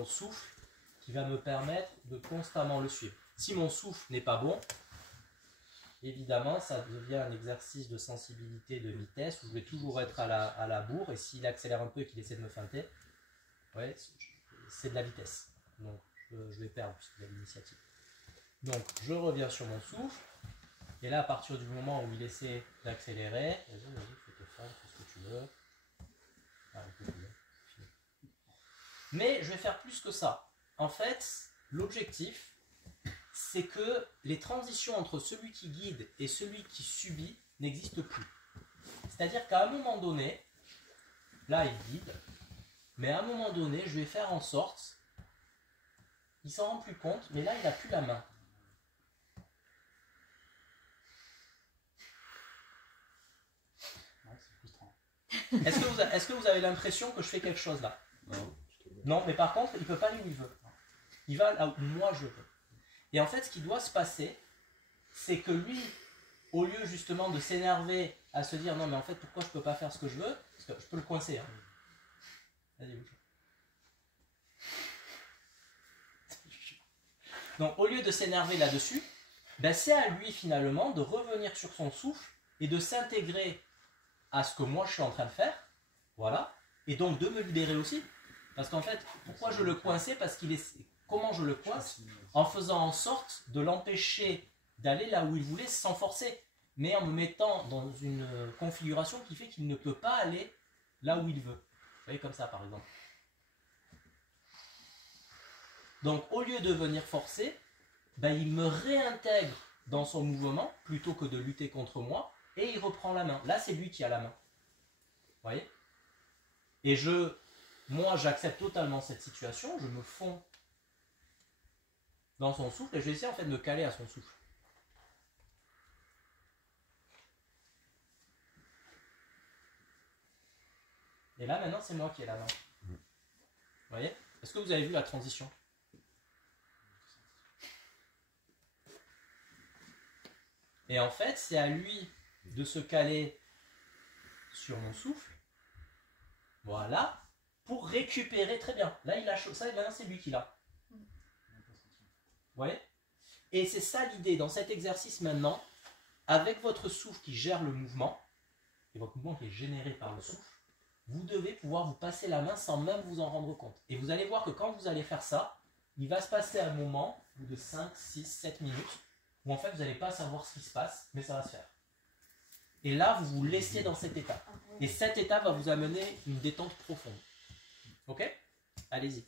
mon souffle qui va me permettre de constamment le suivre. Si mon souffle n'est pas bon, évidemment, ça devient un exercice de sensibilité, de vitesse, où je vais toujours être à la bourre, et s'il accélère un peu et qu'il essaie de me feinter, ouais, c'est de la vitesse. Donc, je vais perdre puisqu'il a l'initiative. Donc, je reviens sur mon souffle, et là, à partir du moment où il essaie d'accélérer, vas-y, fais tes feintes, fais ce que tu veux. Mais je vais faire plus que ça. En fait, l'objectif, c'est que les transitions entre celui qui guide et celui qui subit n'existent plus. C'est-à-dire qu'à un moment donné, là il guide, mais à un moment donné, je vais faire en sorte, il s'en rend plus compte, mais là il n'a plus la main. Est-ce que vous avez l'impression que je fais quelque chose là? Non, mais par contre, il ne peut pas aller où il veut. Il va là où moi je veux. Et en fait, ce qui doit se passer, c'est que lui, au lieu justement de s'énerver à se dire non mais en fait pourquoi je peux pas faire ce que je veux, parce que je peux le coincer. Hein. Vas-y, bouge. Donc au lieu de s'énerver là-dessus, ben, c'est à lui finalement de revenir sur son souffle et de s'intégrer à ce que moi je suis en train de faire, voilà, et donc de me libérer aussi. Parce qu'en fait, pourquoi je le coinçais? Parce qu'il est. Comment je le coince? En faisant en sorte de l'empêcher d'aller là où il voulait sans forcer, mais en me mettant dans une configuration qui fait qu'il ne peut pas aller là où il veut. Vous voyez, comme ça par exemple. Donc au lieu de venir forcer, ben, il me réintègre dans son mouvement plutôt que de lutter contre moi et il reprend la main. Là c'est lui qui a la main. Vous voyez? Et moi j'accepte totalement cette situation, je me fonds dans son souffle et je vais essayer en fait de me caler à son souffle. Et là maintenant c'est moi qui ai la main. Vous voyez? Est-ce que vous avez vu la transition? Et en fait c'est à lui de se caler sur mon souffle, voilà, pour récupérer très bien. Là il a chaud, ça maintenant c'est lui qui l'a. Vous voyez? Et c'est ça l'idée dans cet exercice maintenant, avec votre souffle qui gère le mouvement, et votre mouvement qui est généré par le souffle, vous devez pouvoir vous passer la main sans même vous en rendre compte. Et vous allez voir que quand vous allez faire ça, il va se passer un moment de 5, 6, 7 minutes, où en fait vous n'allez pas savoir ce qui se passe, mais ça va se faire. Et là, vous vous laissez dans cet état. Et cet état va vous amener une détente profonde. Ok? Allez-y.